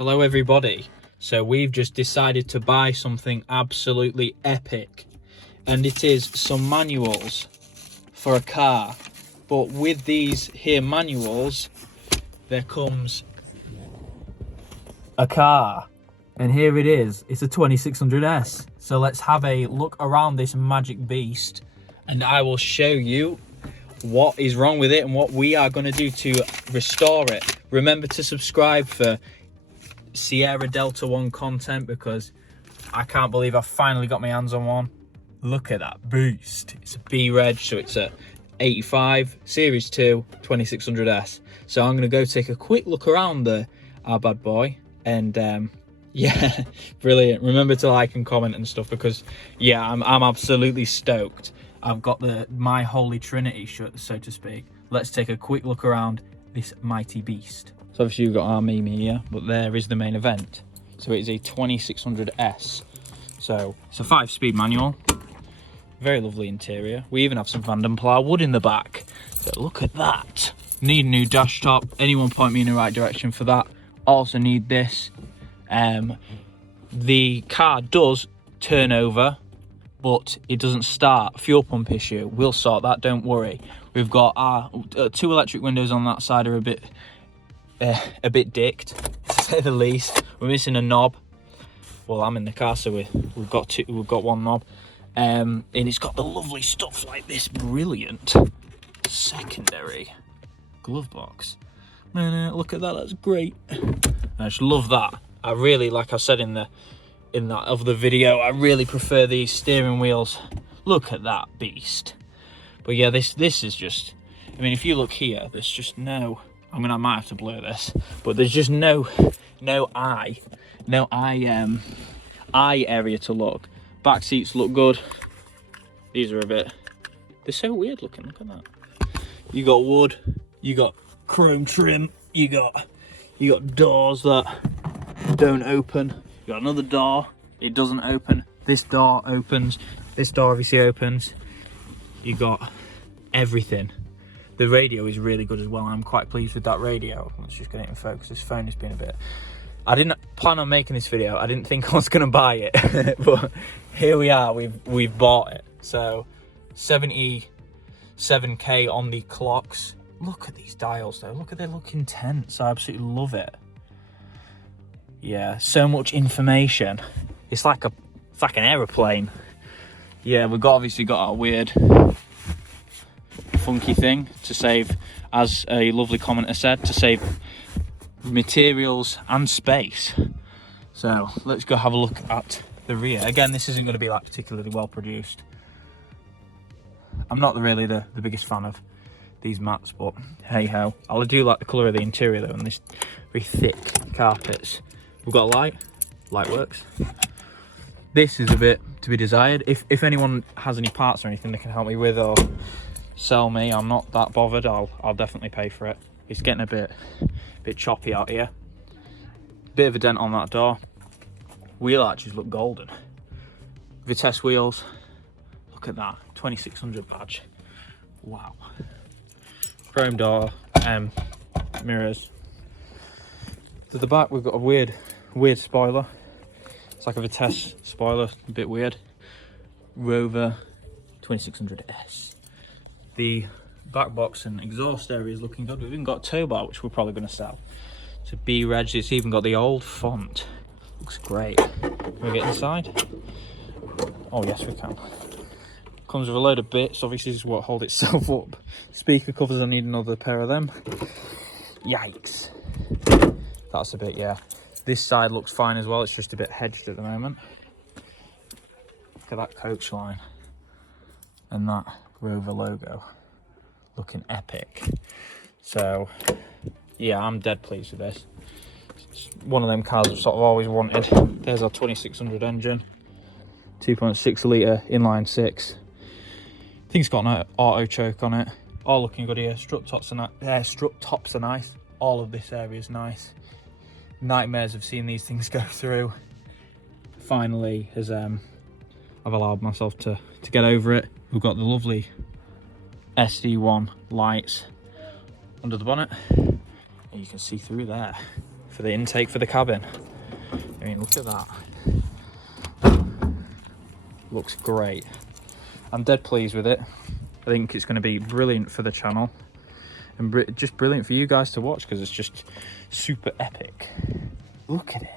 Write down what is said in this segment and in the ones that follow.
Hello everybody. So we've just decided to buy something absolutely epic, and it is some manuals for a car. But with these here manuals there comes a car, and here it is. It's a 2600S. So let's have a look around this magic beast and I will show you what is wrong with it and what we are going to do to restore it. Remember to subscribe for Sierra Delta 1 content, because I can't believe I finally got my hands on one. Look at that beast. It's a B-Reg, so it's a 85 Series 2 2600S. So I'm going to go take a quick look around our bad boy, and yeah, brilliant. Remember to like and comment and stuff, because yeah, I'm absolutely stoked. I've got my holy trinity, so to speak. Let's take a quick look around this mighty beast. So obviously you've got our Mimi here, but there is the main event. So it is a 2600S. So it's a 5-speed manual. Very lovely interior. We even have some Vandenplough wood in the back. So look at that. Need a new dash top. Anyone point me in the right direction for that. Also need this. The car does turn over, but it doesn't start. Fuel pump issue. We'll sort that, don't worry. We've got our 2 electric windows on that side are a bit dicked, to say the least. We're missing a knob. Well, I'm in the car, so we've got one knob. And it's got the lovely stuff like this brilliant secondary glove box. Man, look at that, that's great. I just love that. I really, like I said in that other video, I really prefer these steering wheels. Look at that beast. But yeah, this is just, I mean, if you look here, there's just no, I might have to blur this, but there's just no eye area to look. Back seats look good. These are they're so weird looking. Look at that. You got wood, you got chrome trim, you got doors that don't open. You got another door, it doesn't open. This door opens. This door obviously opens. You got everything. The radio is really good as well. I'm quite pleased with that radio. Let's just get it in focus. This phone has been a bit... I didn't plan on making this video. I didn't think I was going to buy it. But here we are. We've bought it. So 77k on the clocks. Look at these dials though. Look at they look intense. I absolutely love it. Yeah, so much information. It's like an aeroplane. Yeah, we've obviously got our weird funky thing to save, as a lovely commenter said, to save materials and space. So let's go have a look at the rear. Again, this isn't going to be like particularly well produced. I'm not really the biggest fan of these mats, but hey ho. I do like the colour of the interior though, and this very thick carpets. We've got a light works. This is a bit to be desired. If anyone has any parts or anything they can help me with or sell me, I'm not that bothered. I'll definitely pay for it. It's getting a bit choppy out here. Bit of a dent on that door. Wheel arches look golden. Vitesse wheels. Look at that. 2600 badge. Wow. Chrome door. Mirrors. To the back we've got a weird spoiler. It's like a Vitesse spoiler, a bit weird. Rover 2600S. The back box and exhaust area is looking good. We've even got a tow bar, which we're probably going to sell. It's a B-Reg. It's even got the old font. Looks great. Can we get inside? Oh yes, we can. Comes with a load of bits. Obviously, this is what hold itself up. Speaker covers. I need another pair of them. Yikes. That's a bit, yeah. This side looks fine as well. It's just a bit hedged at the moment. Look at that coach line and that Rover logo, looking epic. So yeah, I'm dead pleased with this. It's one of them cars I've sort of always wanted. There's our 2600 engine, 2.6 litre inline 6. I think it's got an auto choke on it. All looking good here. Strut tops are nice. All of this area is nice. Nightmares of seeing these things go through. Finally, as I've allowed myself to get over it. We've got the lovely SD1 lights under the bonnet, and you can see through there. for the intake for the cabin. I mean, look at that. Looks great. I'm dead pleased with it. I think it's going to be brilliant for the channel and just brilliant for you guys to watch because it's just super epic. Look at it.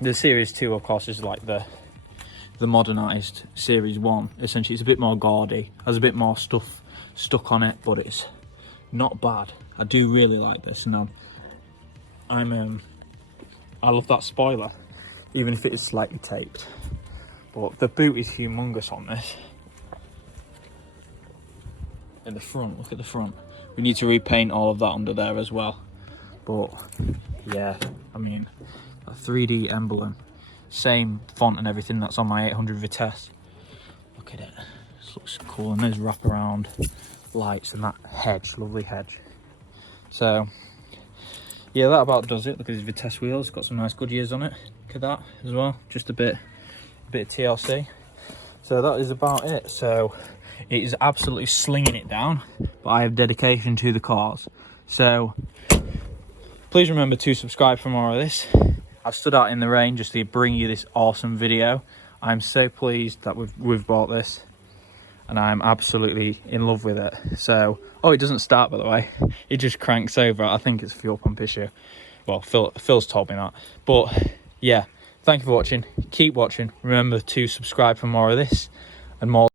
The Series 2, of course, is like the modernized Series 1. Essentially, it's a bit more gaudy, has a bit more stuff stuck on it, but it's not bad. I do really like this, and I love that spoiler, even if it is slightly taped. But the boot is humongous on this. In the front, look at the front. We need to repaint all of that under there as well. But yeah, I mean, a 3D emblem, same font and everything that's on my 800 Vitesse. Look at it, this looks cool, and there's wraparound lights and that hedge, lovely hedge. So yeah, that about does it. Look at his Vitesse wheels, got some nice Goodyears on it. Look at that as well, just a bit of TLC. So that is about it. So it is absolutely slinging it down, but I have dedication to the cause. So please remember to subscribe for more of this. I've stood out in the rain just to bring you this awesome video. I'm so pleased that we've bought this, and I'm absolutely in love with it. So, oh, it doesn't start, by the way. It just cranks over. I think it's a fuel pump issue. Well, Phil's told me that. But yeah, thank you for watching. Keep watching. Remember to subscribe for more of this and more.